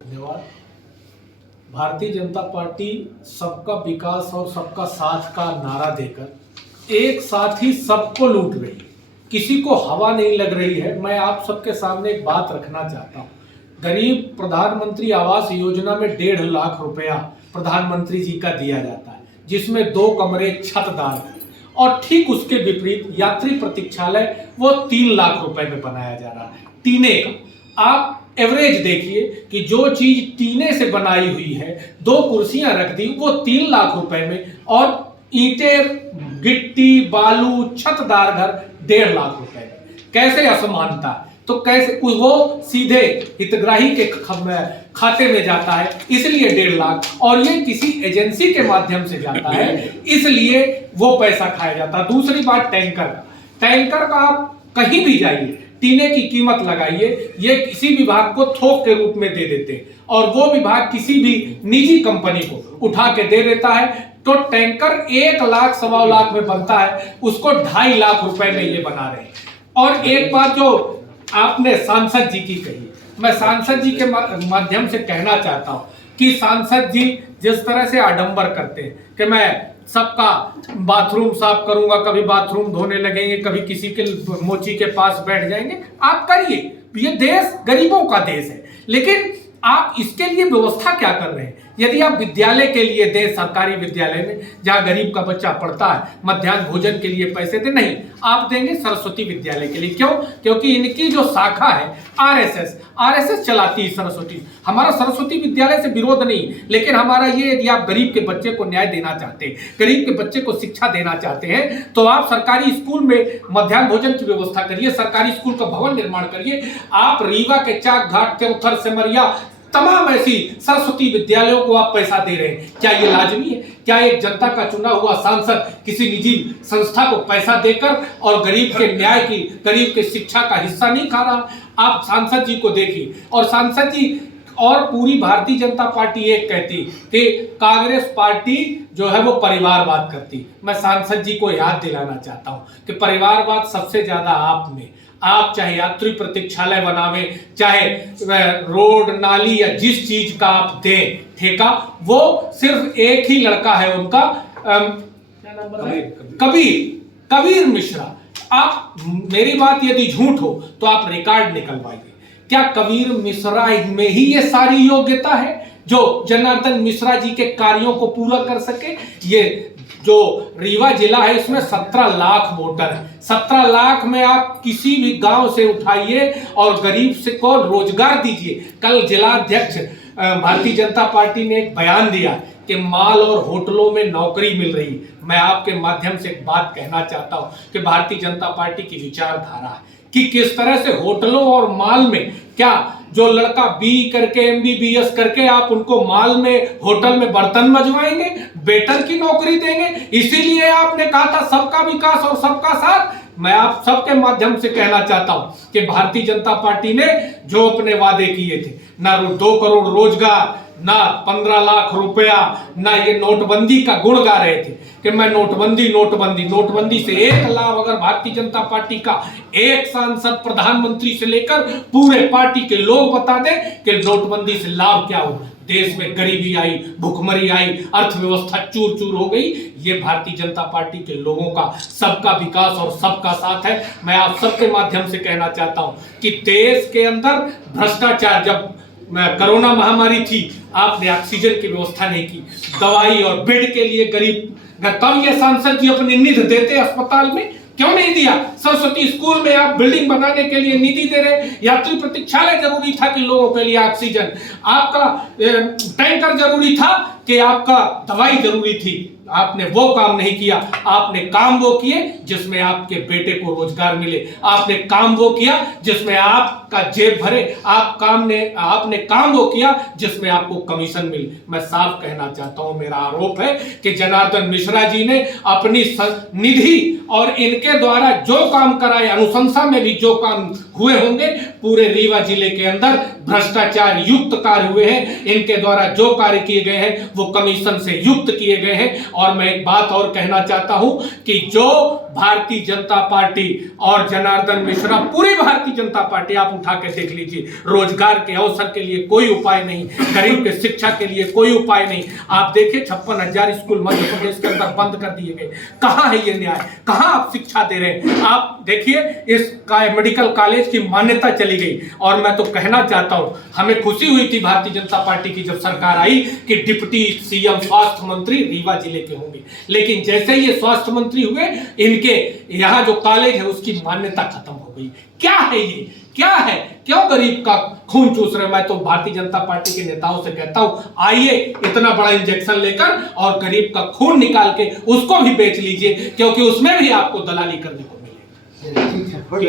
धन्यवाद। भारतीय जनता पार्टी सबका विकास और सबका साथ का नारा देकर एक साथ ही सबको लूट रही है, किसी को हवा नहीं लग रही है। मैं आप सबके सामने एक बात रखना चाहता हूँ। गरीब प्रधानमंत्री आवास योजना में 1.5 लाख रुपया प्रधानमंत्री जी का दिया जाता है, जिसमें 2 कमरे छतदार हैं। और ठीक उसके विपरीत यात्री प्रतीक्षालय वो 3 लाख रुपए में बनाया जा रहा है, टीने का। आप एवरेज देखिए कि जो चीज टीने से बनाई हुई है, 2 कुर्सियां रख दी, वो 3 लाख रुपए में, और ईंटें, गिट्टी, बालू, छतदार घर 1.5 लाख रुपए में। कैसे असमानता? तो कैसे वो सीधे हितग्राही के खाते में जाता है, इसलिए 1.5 लाख, और ये किसी एजेंसी के माध्यम से जाता है, इसलिए वो पैसा खाया जाता है। दूसरी बात टैंकर का आप कहीं भी जाइए, टीने की कीमत लगाइए, ये किसी विभाग को थोक के रूप में दे देते हैं, और वो विभाग किसी भी निजी कंपनी को उठा के दे देता है। तो टैंकर 1 लाख, 1.25 लाख में बनता है, उसको 2.5 लाख रुपए में ये बना रहे हैं। और एक बात जो आपने सांसद जी की कही, मैं सांसद जी के माध्यम से कहना चाहता हूं कि सांसद जी जिस तरह से आडंबर करते हैं कि मैं सबका बाथरूम साफ करूंगा, कभी बाथरूम धोने लगेंगे, कभी किसी के मोची के पास बैठ जाएंगे, आप करिए, ये देश गरीबों का देश है। लेकिन आप इसके लिए व्यवस्था क्या कर रहे हैं? यदि आप विद्यालय के लिए दें, सरकारी विद्यालय में जहां गरीब का बच्चा पढ़ता है, मध्याह्न भोजन के लिए पैसे दे, नहीं, आप देंगे सरस्वती विद्यालय के लिए। क्यों? क्योंकि इनकी जो शाखा है आरएसएस चलाती है सरस्वती। हमारा सरस्वती विद्यालय से विरोध नहीं, लेकिन हमारा ये, यदि आप गरीब के बच्चे को न्याय देना चाहते हैं, गरीब के बच्चे को शिक्षा देना चाहते हैं, तो आप सरकारी स्कूल में मध्याह्न भोजन की व्यवस्था करिए, सरकारी स्कूल का भवन निर्माण करिए। आप रीवा के चाक घाट, त्योथर, सिमरिया, तमाम ऐसी सरस्वती विद्यालयों को आप पैसा दे रहे हैं। क्या ये लाजमी है? क्या एक जनता का चुना हुआ सांसद किसी निजी संस्था को पैसा देकर और गरीब के न्याय की, गरीब के शिक्षा का हिस्सा नहीं खा रहा? आप सांसद जी को देखिए, और सांसद जी और पूरी भारतीय जनता पार्टी एक कहती कि कांग्रेस पार्टी जो है वो परिवारवाद करती। मैं सांसद जी को याद दिलाना चाहता हूं कि परिवारवाद सबसे ज्यादा आप में। आप चाहे यात्री प्रतीक्षालय बनावे, चाहे रोड, नाली, या जिस चीज का आप दें ठेका, वो सिर्फ एक ही लड़का है उनका, क्या नंबर है? कबीर मिश्रा। आप, मेरी बात यदि झूठ हो तो आप रिकॉर्ड निकलवाइए। क्या कबीर मिश्रा में ही ये सारी योग्यता है जो जनार्दन मिश्रा जी के कार्यों को पूरा कर सके? ये जो रीवा जिला है, इसमें 17 लाख वोटर है। 17 लाख में आप किसी भी गांव से उठाइए और गरीब से को रोजगार दीजिए। कल जिलाध्यक्ष भारतीय जनता पार्टी ने एक बयान दिया कि माल और होटलों में नौकरी मिल रही। मैं आपके माध्यम से एक बात कहना चाहता हूं कि भारतीय जनता पार्टी की विचारधारा है कि किस तरह से होटलों और माल में, क्या जो लड़का बी करके, MBBS करके, आप उनको माल में, होटल में बर्तन मजवाएंगे, वेटर की नौकरी देंगे? इसीलिए आपने कहा था सबका विकास और सबका साथ। मैं आप सबके माध्यम से कहना चाहता हूं कि भारतीय जनता पार्टी ने जो अपने वादे किए थे, ना 2 करोड़ रोजगार, ना 15 लाख रुपया, ना ये नोटबंदी का गुण गा रहे थे कि मैं नोटबंदी से 1 लाभ, अगर भारतीय जनता पार्टी का एक सांसद प्रधानमंत्री से लेकर पूरे पार्टी के लोग बता दें कि नोटबंदी से लाभ क्या हो, देश में गरीबी आई, भुखमरी आई, अर्थव्यवस्था चूर चूर हो गई, ये भारतीय जनता पार्टी के लोगों का सबका विकास और सबका साथ है। मैं आप सबके माध्यम से कहना चाहता हूं कि देश के अंदर भ्रष्टाचार, जब कोरोना महामारी थी, आपने ऑक्सीजन की व्यवस्था नहीं की, दवाई और बेड के लिए गरीब, तब ये सांसद जी अपनी निधि देते अस्पताल में, क्यों नहीं दिया? सरस्वती स्कूल में आप बिल्डिंग बनाने के लिए निधि दे रहे, यात्री प्रतीक्षालय जरूरी था कि लोगों के लिए ऑक्सीजन, आपका टैंकर जरूरी था कि आपका दवाई जरूरी थी, आपने वो काम नहीं किया। आपने काम वो किए जिसमें आपके बेटे को रोजगार मिले, आपने काम वो किया जिसमें आपका जेब भरे, आपने काम वो किया जिसमें आपको कमीशन मिले। मैं साफ कहना चाहता हूं, मेरा आरोप है कि जनार्दन मिश्रा जी ने अपनी निधि और इनके द्वारा जो काम कराए, अनुशंसा में भी जो काम हुए होंगे। पूरे रीवा जिले के अंदर भ्रष्टाचार युक्त कार्य हुए हैं। इनके द्वारा जो कार्य किए गए हैं वो कमीशन से युक्त किए गए हैं। और मैं एक बात और कहना चाहता हूं कि जो भारतीय जनता पार्टी और जनार्दन मिश्रा, पूरी भारतीय जनता पार्टी आप उठा के देख लीजिए, रोजगार के अवसर के लिए कोई उपाय नहीं, गरीब के शिक्षा के लिए कोई उपाय नहीं। आप देखिए 56,000 स्कूल मध्य प्रदेश के अंदर बंद कर दिए गए। कहां है ये न्याय? कहां आप शिक्षा दे रहे हैं? आप देखिए इस मेडिकल कॉलेज की मान्यता चली गई। और मैं तो कहना चाहता हूं, हमें खुशी हुई थी भारतीय जनता पार्टी की जब सरकार आई कि डिप्टी सीएम स्वास्थ्य मंत्री रीवा जिले के होंगे, लेकिन जैसे ही ये स्वास्थ्य मंत्री हुए, इनके यहाँ जो कॉलेज है उसकी मान्यता खत्म हो गई। क्या है ये? क्या है? क्यों गरीब का खून चूस रहे? मैं तो भारतीय जनता पार्टी के नेताओं से कहता हूं, आइए इतना बड़ा इंजेक्शन लेकर और गरीब का खून निकाल के उसको भी बेच लीजिए, क्योंकि उसमें भी आपको दलाली करने को मिलेगी।